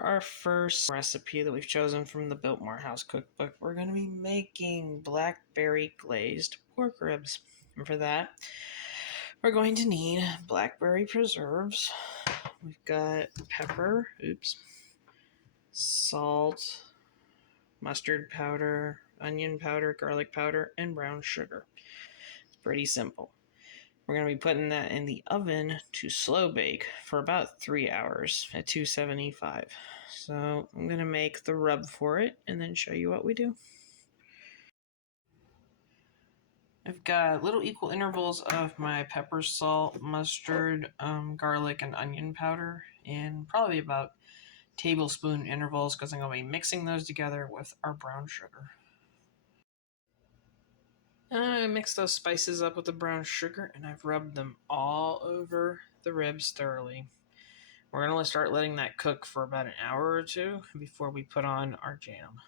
our first recipe that we've chosen from the Biltmore House cookbook, we're going to be making blackberry glazed pork ribs. And for that, we're going to need blackberry preserves. We've got pepper, salt, mustard powder, onion powder, garlic powder, and brown sugar. It's pretty simple. We're going to be putting that in the oven to slow bake for about 3 hours at 275. So I'm going to make the rub for it and then show you what we do. I've got little equal intervals of my pepper, salt, mustard, garlic, and onion powder in probably about tablespoon intervals because I'm going to be mixing those together with our brown sugar. I mixed those spices up with the brown sugar and I've rubbed them all over the ribs thoroughly. We're going to start letting that cook for about an hour or two before we put on our jam.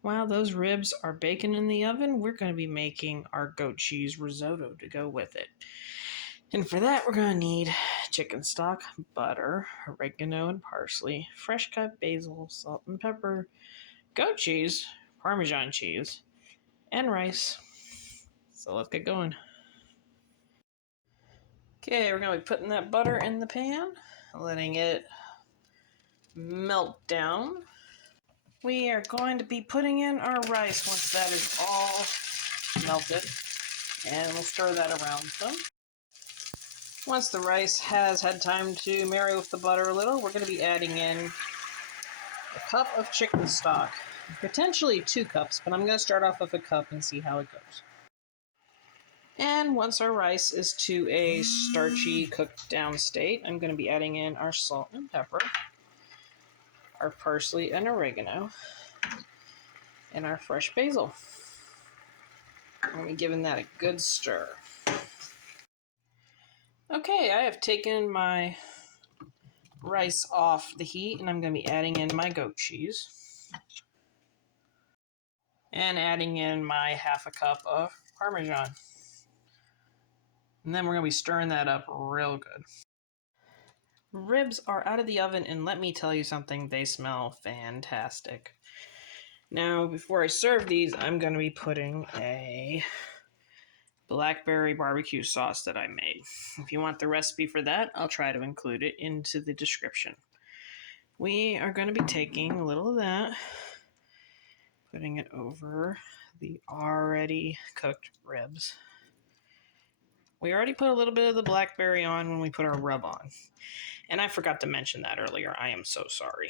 While those ribs are baking in the oven, we're going to be making our goat cheese risotto to go with it. And for that, we're going to need chicken stock, butter, oregano and parsley, fresh cut basil, salt and pepper, goat cheese, Parmesan cheese, and rice. So let's get going. Okay, we're going to be putting that butter in the pan, letting it melt down. We are going to be putting in our rice once that is all melted, and we'll stir that around some. Once the rice has had time to marry with the butter a little, we're going to be adding in a cup of chicken stock, potentially 2 cups, but I'm going to start off with a cup and see how it goes. And once our rice is to a starchy, cooked down state, I'm going to be adding in our salt and pepper, our parsley and oregano, and our fresh basil. I'm going to be giving that a good stir. Okay, I have taken my rice off the heat, and I'm going to be adding in my goat cheese. And adding in my half a cup of Parmesan. And then we're going to be stirring that up real good. Ribs are out of the oven, and let me tell you something, they smell fantastic. Now, before I serve these, I'm going to be putting a Blackberry BBQ Sauce that I made. If you want the recipe for that, I'll try to include it into the description. We are going to be taking a little of that, putting it over the already cooked ribs. We already put a little bit of the blackberry on when we put our rub on. And I forgot to mention that earlier. I am so sorry.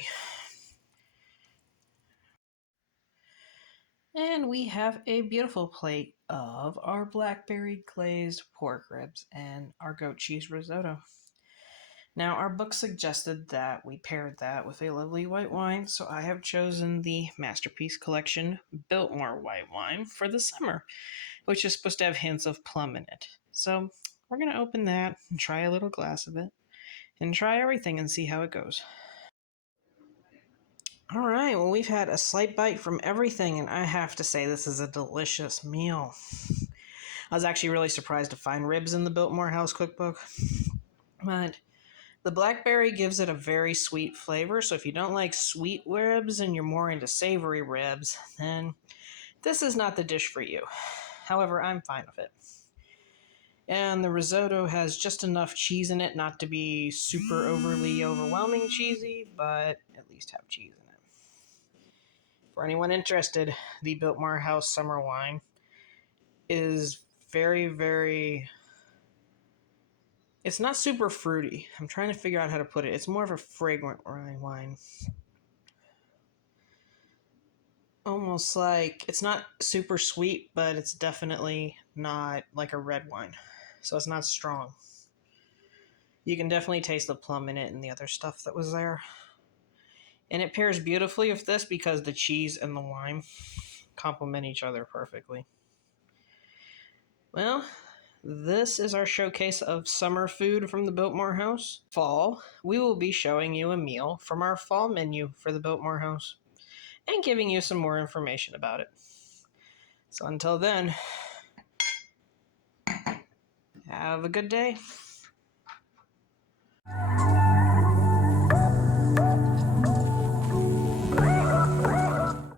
And we have a beautiful plate of our blackberry glazed pork ribs and our goat cheese risotto. Now, our book suggested that we paired that with a lovely white wine, so I have chosen the Masterpiece Collection Biltmore white wine for the summer, which is supposed to have hints of plum in it. So we're going to open that and try a little glass of it and try everything and see how it goes. All right, well, we've had a slight bite from everything, and I have to say this is a delicious meal. I was actually really surprised to find ribs in the Biltmore House cookbook, but the blackberry gives it a very sweet flavor, so if you don't like sweet ribs and you're more into savory ribs, then this is not the dish for you. However, I'm fine with it. And the risotto has just enough cheese in it not to be super overly overwhelming cheesy, but at least have cheese in it. For anyone interested, the Biltmore House summer wine is very, very... It's not super fruity. I'm trying to figure out how to put it. It's more of a fragrant wine. Almost like... It's not super sweet, but it's definitely not like a red wine. So it's not strong. You can definitely taste the plum in it and the other stuff that was there. And it pairs beautifully with this because the cheese and the wine complement each other perfectly. Well, this is our showcase of summer food from the Biltmore House. Fall, we will be showing you a meal from our fall menu for the Biltmore House and giving you some more information about it. So until then, have a good day.